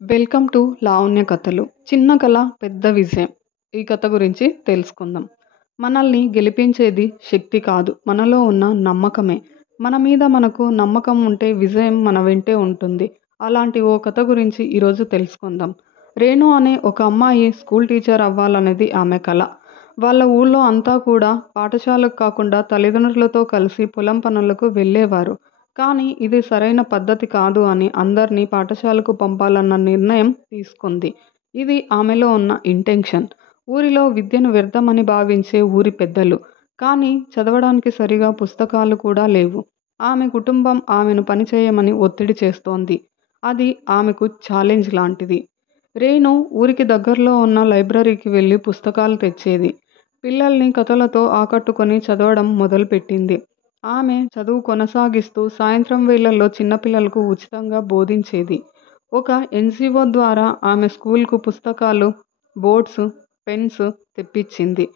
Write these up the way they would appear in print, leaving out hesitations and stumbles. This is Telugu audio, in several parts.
వెల్కమ్ టు లావణ్య కథలు. చిన్న కళ పెద్ద విజయం. ఈ కథ గురించి తెలుసుకుందాం. మనల్ని గెలిపించేది శక్తి కాదు, మనలో ఉన్న నమ్మకమే. మన మీద మనకు నమ్మకం ఉంటే విజయం మన వెంటే ఉంటుంది. అలాంటి ఓ కథ గురించి ఈరోజు తెలుసుకుందాం. రేణు అనే ఒక అమ్మాయి స్కూల్ టీచర్ అవ్వాలనేది ఆమె కళ. వాళ్ళ ఊళ్ళో అంతా కూడా పాఠశాలకు కాకుండా తల్లిదండ్రులతో కలిసి పొలం పనులకు వెళ్ళేవారు. కానీ ఇది సరైన పద్ధతి కాదు అని అందరినీ పాఠశాలకు పంపాలన్న నిర్ణయం తీసుకుంది. ఇది ఆమెలో ఉన్న ఇంటెన్షన్. ఊరిలో విద్యను వ్యర్థమని భావించే ఊరి పెద్దలు. కానీ చదవడానికి సరిగా పుస్తకాలు కూడా లేవు. ఆమె కుటుంబం ఆమెను పని చేయమని ఒత్తిడి చేస్తోంది. అది ఆమెకు ఛాలెంజ్ లాంటిది. రేణు ఊరికి దగ్గరలో ఉన్న లైబ్రరీకి వెళ్ళి పుస్తకాలు తెచ్చేది. పిల్లల్ని కథలతో ఆకట్టుకొని చదవడం మొదలుపెట్టింది. ఆమె చదువు కొనసాగిస్తూ సాయంత్రం వేళల్లో చిన్నపిల్లలకు ఉచితంగా బోధించేది. ఒక ఎన్‌జీఓ ద్వారా ఆమె స్కూల్‌కు పుస్తకాలు, బోర్డ్స్, పెన్స్ తెప్పించింది.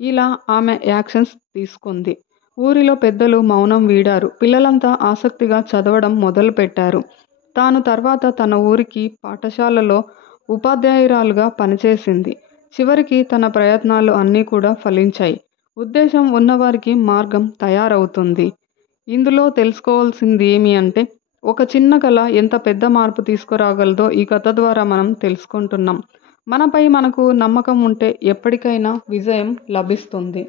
ఇలా ఆమె యాక్షన్స్ తీసుకుంది. ఊరిలో పెద్దలు మౌనం వీడారు. పిల్లలంతా ఆసక్తిగా చదవడం మొదలుపెట్టారు. తాను తర్వాత తన ఊరికి పాఠశాలలో ఉపాధ్యాయురాలుగా పనిచేసింది. చివరికి తన ప్రయత్నాలు అన్నీ కూడా ఫలించాయి. ఉద్దేశం ఉన్నవారికి మార్గం తయారవుతుంది. ఇందులో తెలుసుకోవాల్సింది ఏమి అంటే, ఒక చిన్న కళ ఎంత పెద్ద మార్పు తీసుకురాగలదో ఈ కథ ద్వారా మనం తెలుసుకుంటున్నాం. మనపై మనకు నమ్మకం ఉంటే ఎప్పటికైనా విజయం లభిస్తుంది.